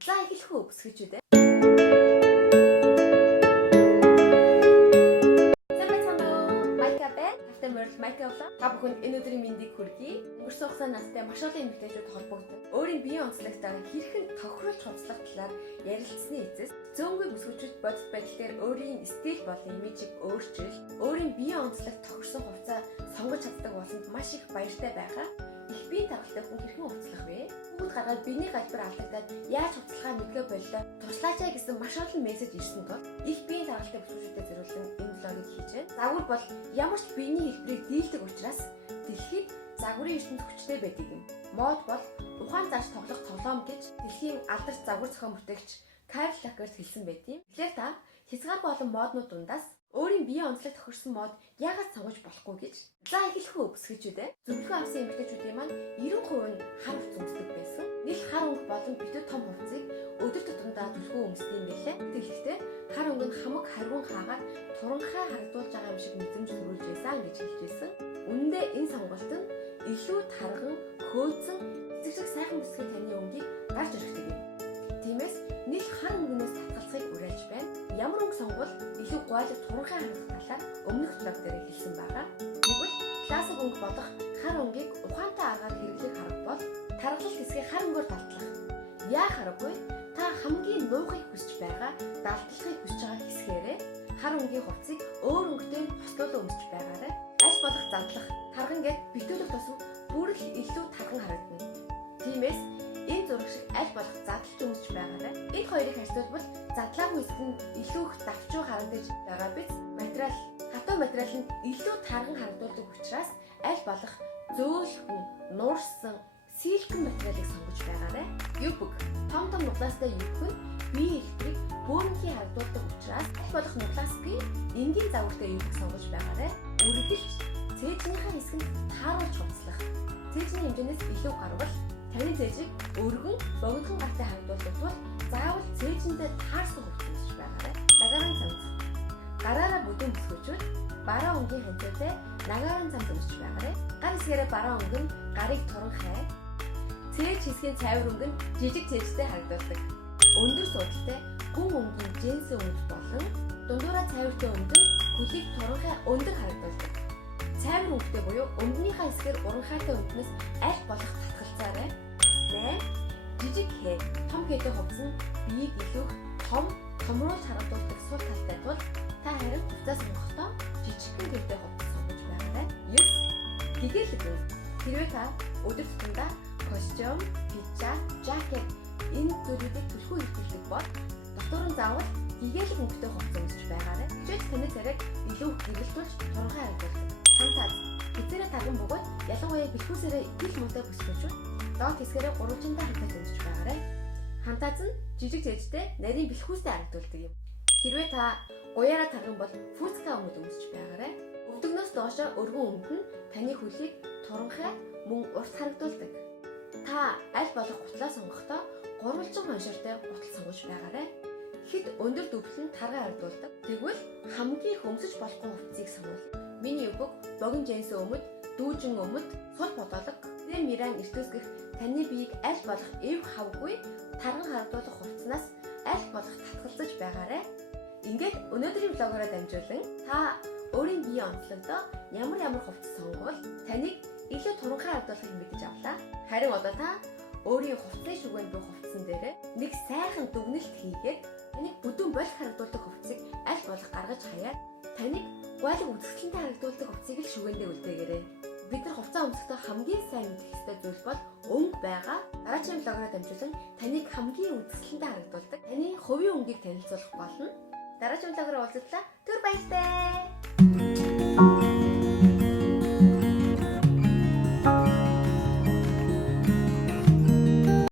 За эхлэх үү бүсгүйчүүд ээ. Та бүхэнд энэ өдрийн мэндийг хүргэе. Өнгөрсөн хугацаанд настай маш олон эмэгтэйчүүд холбогдсон. Өөрийн биеийн онцлогтойгоо хэрхэн тохируулж хувцлах талаар ярилцсны эцэст зөөнгүй бүсгүйчүүд бодит байдал дээр өөрийн стил болон имижийг өөрчилж, өөрийн биеийн онцлогт тохирсон хувцас сонгож чаддаг болсонд маш их баяртай байгаа. Их биеийн тархалтай хүн хэрхэн хувцлах вэ? Бүгд гаргаад биений галбар алдагдаад яаж хувцлахаа мэдлээ боллоо. Туслаач гэсэн маш олон мессеж ирсэн тул их биеийн тархалтай бүсгүйчүүдэд зориулсан энэ влогийг хийж байна. Загвар бол ямар ч биений хэлбэрийг дийлдэг учраас дэлхийд загварын ертөнд хүчтэй байдаг юм. Мод бол ухаан зааж тоглох тоглоом гэж дэлхийн алдарт загвар зохион бүтээгч Карл Лагерт хэлсэн байт юм. Тэгэхээр та хязгааргүй олон моднууд дундаас өөрийн биеийн онцлог тохирсон мод яагаад сонгож болохгүй гэж. За эхлэх үү бүсгүйчүүд ээ. Зөвлөгөө авсан эмэгтэйчүүдийн маань 90% нь хар хувцас өмсдөг байсан. Нийл хар өнгө болон битүү том хувцсыг өдөр тутамдаа түлхүү өмсдөг юм билээ. Тэгэхдээ хар өнгө нь хамаг харгуун хаагаад туранхай харагдуулж байгаа юм шиг мэдрэмж төрүүлж байсан гэж хэлж байсан. Үнэн дээр энэ сонголт нь илүү тарган, хөөцөн, эцэг сайхан бүсгийн таны өнгийг гарч өргөдөг юм. Тиймээс нийл хар өнгөнөөс татгалзахыг уриалж байна. Ямар өнгө сонгвол илүү гойлог туранхай харагдах талаар өмнөх блог дээр хэлсэн байгаа. Тэгвэл классик өнгө болох хар өнгийг ухаантай аргаар хэрэглэх арга бол таргалалт хэсгийг хар өнгөөр далдлах. Яах аргагүй? Та хамгийн нуухыг хүсэж байгаа, далдлахыг хүсэж байгаа хэсгээрээ хар өнгийн хувцсыг өөр өнгөтэй хослуулан өмсөж байгаарай. Аль болох задлах, тарган гээд битүүлэх тусам бүр л илүү тарган харагдана. Тиймээс энэ зураг шиг аль болох задлж өмсөж байгаарай. Энэ хоёрыг харьцуулбал задлаагүй хэсэг нь илүү их давчуу харагдаж байгаа биз? Хатуу материал нь илүү тарган харагдуулдаг учраас аль болох зөөлхөн, нуурсан, силикон материалыг сонгож байгаарай. Юбг том нуглаастай юбг нь бие электрик бөөнхийн харагдуулдаг учраас аль болох нуглаасгүй энгийн загвартай юбг сонгож байгаарай. Үргэлж цээжнийхээ хэсгэнд тааруулж хувцлах. Цээжний хэмжээнээс илүү гарвал таны цээжийг өргөн богинохон гартай харагдуулдаг тул заавал цээжиндээ таарсан хувцас өмсөж байгаарай. Нагаарын цамц. Гараараа бүдүүн бүсгүйчүүд бараа өнгийн хэмжээтэй нагаарын цамц өмсөж байгаарай. Гар хэсгээрээ бараа өнгө нь гарыг туранхай, цээж хэсгийн цайвар өнгө нь жижиг цээжтэй харагдуулдаг. Өндөр суудалтай гүн өнгийн джинс өнгө болон дундуураа цайвартай өнгө нь хөлийг туранхай өндөр харагдуулдаг. Цайвар өнгөтэй буюу өмднийхаа хэсгээр уранхайтай өнгөнөөс аль болох татгалзаарай. 8. Жижиг хэд. Том хэдэн хувцас нь биеийг илүү томруулж харагдуулдаг сул талтай тул та харин хувцас сонгохдоо жижигхэн хэдэн хувцас сонгож байгаарай. 9. Гэгээлэг өнгө. Хэрвээ та өдөр тутамдаа костюм, пижак, жакет энэ зүйлүүдийг түлхүү хэрэглэдэг бол дотор нь заавал гэгээлэг өнгөтэй хувцас өмсөж байгаарай. Жишээд таны царайг илүү гэгээлтүүлж туранхай харагдуулдаг. Хантаад хэзээ тарган бөгөөд ялангуяа бэлхүүсээрээ их муутай бүсгүйчүүд доод хэсгээрээ гурвалжинтай хантаад өмсөж байгаарай. Хантаац нь жижиг цээжтэй нарийн бэлхүүстэй харагдуулдаг юм. Хэрвээ та гуяараа тарган бол фүцка өнгөд өмсөж байгаарай. Өвдөгнөөс доошоо өргөн өнгө нь таны хөлийг туранхай мөн урт харагдуулдаг. Та аль болох гутлаа сонгохдоо гурвалжин хоншортой гутал сонгож байгаарай. Хэд өндөр дөвлөн таргаа харагдуулдаг. Тэгвэл хамгийн их өмсөж болохгүй хувцсыг сонгуул. Миний өвөг богино джинс өмд, дүүжин өмд, сул бодолог, миран эртөөсгөх таны биеийг аль болох эв хавгүй тарган харагдуулах хувцснаас аль болох татгалзаж байгаарай. Ингээд өнөөдрийн влогороо дамжуулан та өөрийн биеийн онцлогдоо ямар хувцас сонгвол таныг илүү туранхай харагдуулахыг мэдэж авлаа. Харин одоо та өөрийн хувцсны шүгэнд буй хувцсан дээр нэг сайхан дүгнэлт хийгээд таныг бүдүүн болох харагдуулдаг хувцсыг аль болох гаргаж хаяад таныг гойлог үзэсгэлэнтэй харагдуулдаг хувцсыг л шүгэндээ үлдээгээрэй. Бид нар хувцас өмсөхдөө хамгийн сайн мэдэх ёстой зүйл бол өнгө байгаа. Дараагийн влогороо дамжуулан таныг хамгийн үзэсгэлэнтэй харагдуулдаг таны хувийн өнгийг танилцуулах болно. Дараагийн влогороо уулзлаа. Түр баяртай.